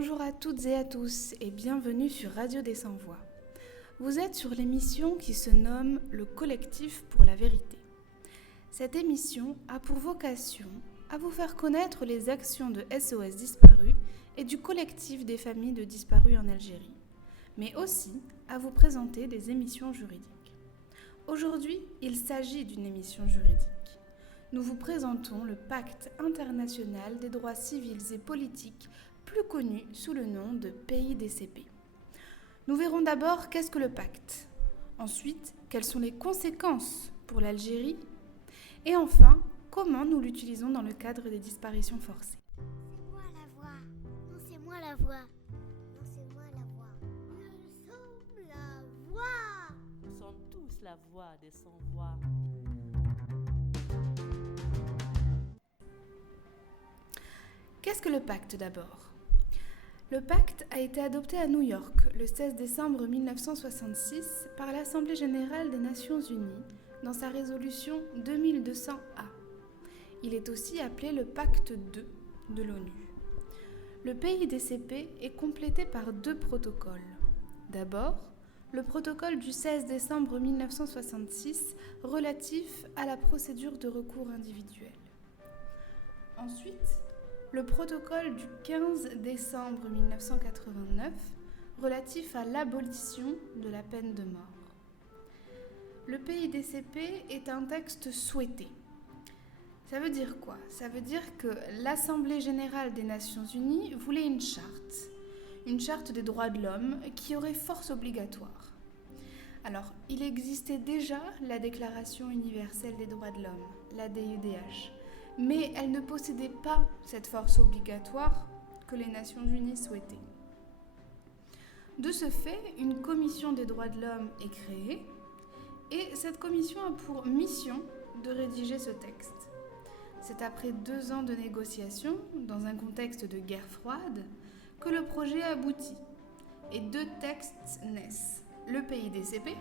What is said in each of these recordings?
Bonjour à toutes et à tous et bienvenue sur Radio des Sans-Voix. Vous êtes sur l'émission qui se nomme Le Collectif pour la Vérité. Cette émission a pour vocation à vous faire connaître les actions de SOS Disparus et du collectif des familles de disparus en Algérie, mais aussi à vous présenter des émissions juridiques. Aujourd'hui, il s'agit d'une émission juridique. Nous vous présentons le Pacte international des droits civils et politiques, plus connu sous le nom de PIDCP. Nous verrons d'abord qu'est-ce que le pacte, ensuite quelles sont les conséquences pour l'Algérie, et enfin comment nous l'utilisons dans le cadre des disparitions forcées. C'est moi la voix. Non, c'est moi la voix. Non, c'est moi la voix. Nous sommes la voix. Nous sommes tous la voix des sans-voix. Qu'est-ce que le pacte d'abord ? Le pacte a été adopté à New York le 16 décembre 1966 par l'Assemblée générale des Nations unies dans sa résolution 2200A. Il est aussi appelé le pacte 2 de l'ONU. Le PIDCP est complété par deux protocoles. D'abord, le protocole du 16 décembre 1966 relatif à la procédure de recours individuel. Ensuite, le protocole du 15 décembre 1989 relatif à l'abolition de la peine de mort. Le PIDCP est un texte souhaité. Ça veut dire quoi ? Ça veut dire que l'Assemblée générale des Nations unies voulait une charte des droits de l'homme qui aurait force obligatoire. Alors, il existait déjà la Déclaration universelle des droits de l'homme, la DUDH, mais elle ne possédait pas cette force obligatoire que les Nations unies souhaitaient. De ce fait, une commission des droits de l'homme est créée et cette commission a pour mission de rédiger ce texte. C'est après 2 ans de négociations, dans un contexte de guerre froide, que le projet aboutit et 2 textes naissent. Le PIDCP,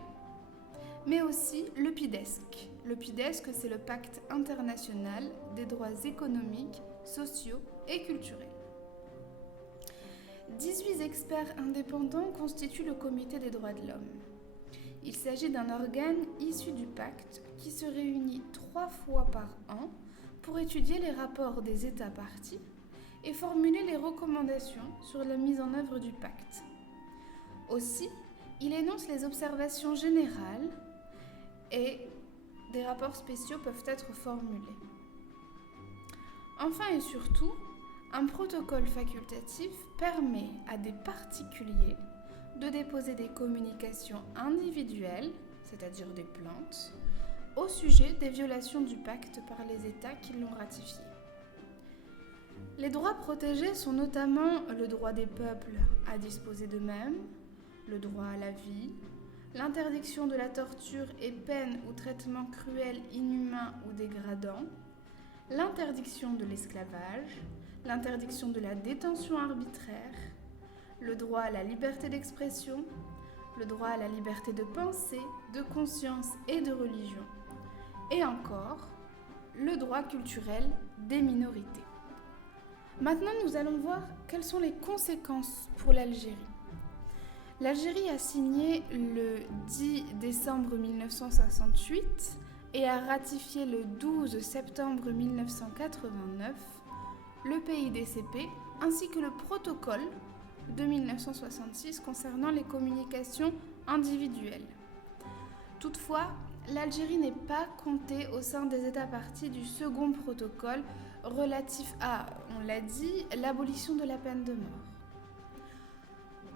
mais aussi le PIDESC. Le PIDESC, c'est le Pacte international des droits économiques, sociaux et culturels. 18 experts indépendants constituent le Comité des droits de l'homme. Il s'agit d'un organe issu du pacte qui se réunit 3 fois par an pour étudier les rapports des États parties et formuler les recommandations sur la mise en œuvre du pacte. Aussi, il énonce les observations générales et des rapports spéciaux peuvent être formulés. Enfin et surtout, un protocole facultatif permet à des particuliers de déposer des communications individuelles, c'est-à-dire des plaintes, au sujet des violations du pacte par les États qui l'ont ratifié. Les droits protégés sont notamment le droit des peuples à disposer d'eux-mêmes, le droit à la vie, l'interdiction de la torture et peine ou traitement cruel, inhumain ou dégradant, l'interdiction de l'esclavage, l'interdiction de la détention arbitraire, le droit à la liberté d'expression, le droit à la liberté de pensée, de conscience et de religion, et encore le droit culturel des minorités. Maintenant, nous allons voir quelles sont les conséquences pour l'Algérie. L'Algérie a signé le 10 décembre 1968 et a ratifié le 12 septembre 1989 le PIDCP ainsi que le protocole de 1966 concernant les communications individuelles. Toutefois, l'Algérie n'est pas comptée au sein des États parties du second protocole relatif à, on l'a dit, l'abolition de la peine de mort.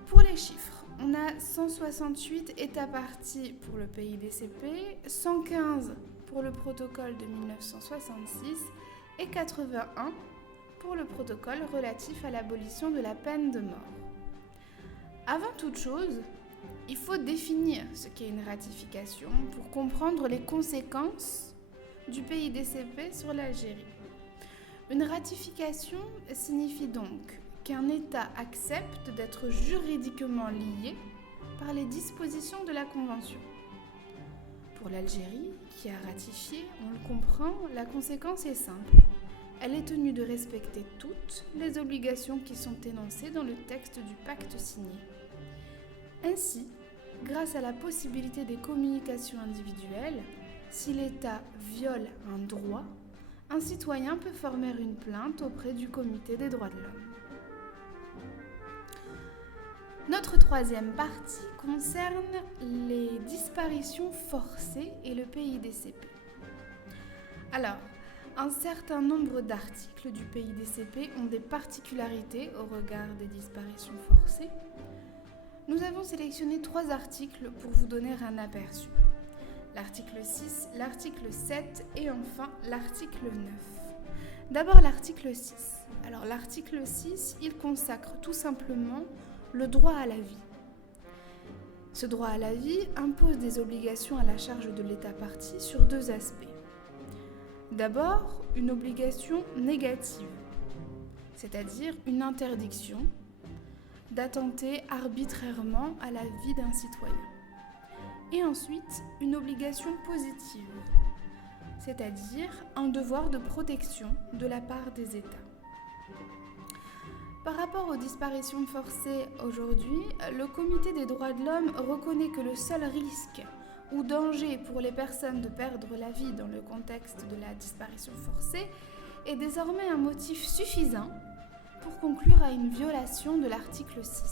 Pour les chiffres, on a 168 États parties pour le PIDCP, 115 pour le protocole de 1966 et 81 pour le protocole relatif à l'abolition de la peine de mort. Avant toute chose, il faut définir ce qu'est une ratification pour comprendre les conséquences du PIDCP sur l'Algérie. Une ratification signifie donc qu'un État accepte d'être juridiquement lié par les dispositions de la Convention. Pour l'Algérie, qui a ratifié, on le comprend, la conséquence est simple. elle est tenue de respecter toutes les obligations qui sont énoncées dans le texte du pacte signé. Ainsi, grâce à la possibilité des communications individuelles, si l'État viole un droit, un citoyen peut former une plainte auprès du Comité des droits de l'homme. Notre troisième partie concerne les disparitions forcées et le PIDCP. Alors, un certain nombre d'articles du PIDCP ont des particularités au regard des disparitions forcées. Nous avons sélectionné 3 articles pour vous donner un aperçu. L'article 6, l'article 7 et enfin l'article 9. D'abord l'article 6. Alors l'article 6, il consacre tout simplement le droit à la vie. Ce droit à la vie impose des obligations à la charge de l'État partie sur 2 aspects. D'abord, une obligation négative, c'est-à-dire une interdiction d'attenter arbitrairement à la vie d'un citoyen. Et ensuite, une obligation positive, c'est-à-dire un devoir de protection de la part des États. Par rapport aux disparitions forcées aujourd'hui, le Comité des droits de l'homme reconnaît que le seul risque ou danger pour les personnes de perdre la vie dans le contexte de la disparition forcée est désormais un motif suffisant pour conclure à une violation de l'article 6.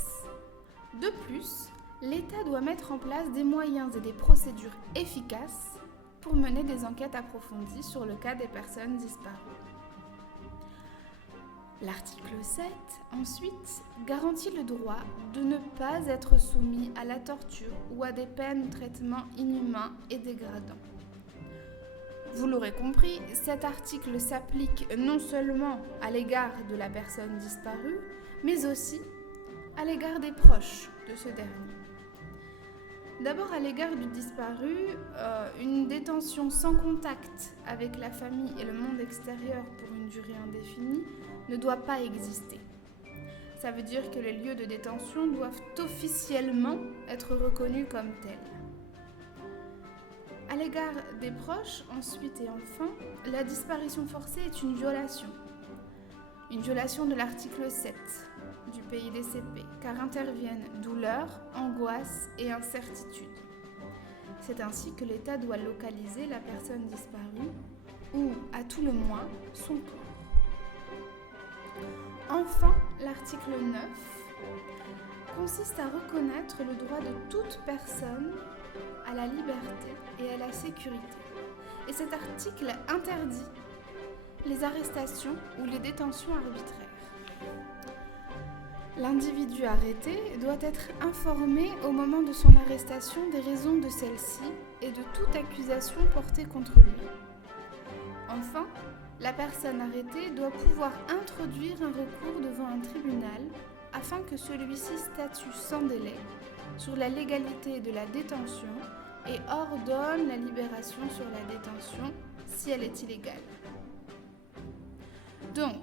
De plus, l'État doit mettre en place des moyens et des procédures efficaces pour mener des enquêtes approfondies sur le cas des personnes disparues. L'article 7, ensuite, garantit le droit de ne pas être soumis à la torture ou à des peines ou traitements inhumains et dégradants. Vous l'aurez compris, cet article s'applique non seulement à l'égard de la personne disparue, mais aussi à l'égard des proches de ce dernier. D'abord, à l'égard du disparu, une détention sans contact avec la famille et le monde extérieur pour une durée indéfinie ne doit pas exister. Ça veut dire que les lieux de détention doivent officiellement être reconnus comme tels. À l'égard des proches, ensuite et enfin, la disparition forcée est une violation. Une violation de l'article 7 du PIDCP, car interviennent douleur, angoisse et incertitude. C'est ainsi que l'État doit localiser la personne disparue ou, à tout le moins, son corps. Enfin, l'article 9 consiste à reconnaître le droit de toute personne à la liberté et à la sécurité. Et cet article interdit les arrestations ou les détentions arbitraires. L'individu arrêté doit être informé au moment de son arrestation des raisons de celle-ci et de toute accusation portée contre lui. Enfin, la personne arrêtée doit pouvoir introduire un recours devant un tribunal afin que celui-ci statue sans délai sur la légalité de la détention et ordonne la libération sur la détention si elle est illégale. Donc,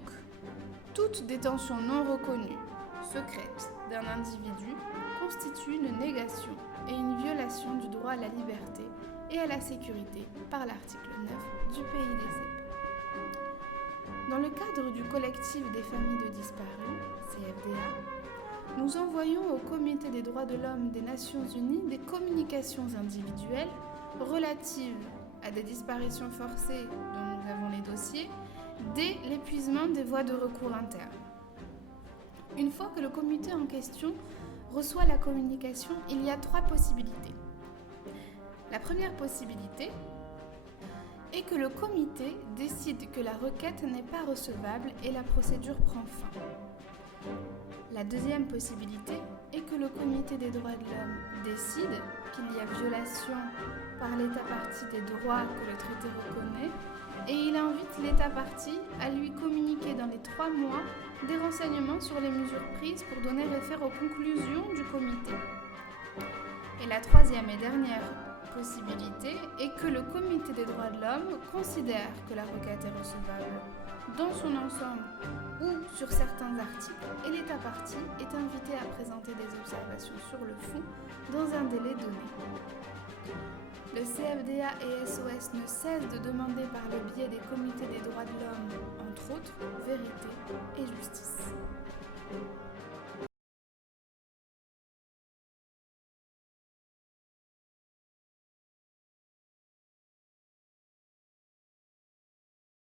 toute détention non reconnue, secrète d'un individu constitue une négation et une violation du droit à la liberté et à la sécurité par l'article 9 du PIDCP. Dans le cadre du collectif des familles de disparus, CFDA, nous envoyons au Comité des droits de l'homme des Nations Unies des communications individuelles relatives à des disparitions forcées dont nous avons les dossiers dès l'épuisement des voies de recours internes. Une fois que le comité en question reçoit la communication, il y a 3 possibilités. La première possibilité est que le comité décide que la requête n'est pas recevable et la procédure prend fin. La deuxième possibilité est que le Comité des droits de l'homme décide qu'il y a violation par l'État partie des droits que le traité reconnaît et il invite l'État partie à lui communiquer dans les 3 mois des renseignements sur les mesures prises pour donner effet aux conclusions du comité. Et la troisième et dernière possibilité est que le Comité des droits de l'homme considère que la requête est recevable dans son ensemble ou sur certains articles et l'État partie est invité à présenter des observations sur le fond dans un délai donné. Le CFDA et SOS ne cessent de demander par le biais des comités des droits de l'homme, entre autres, vérité et justice.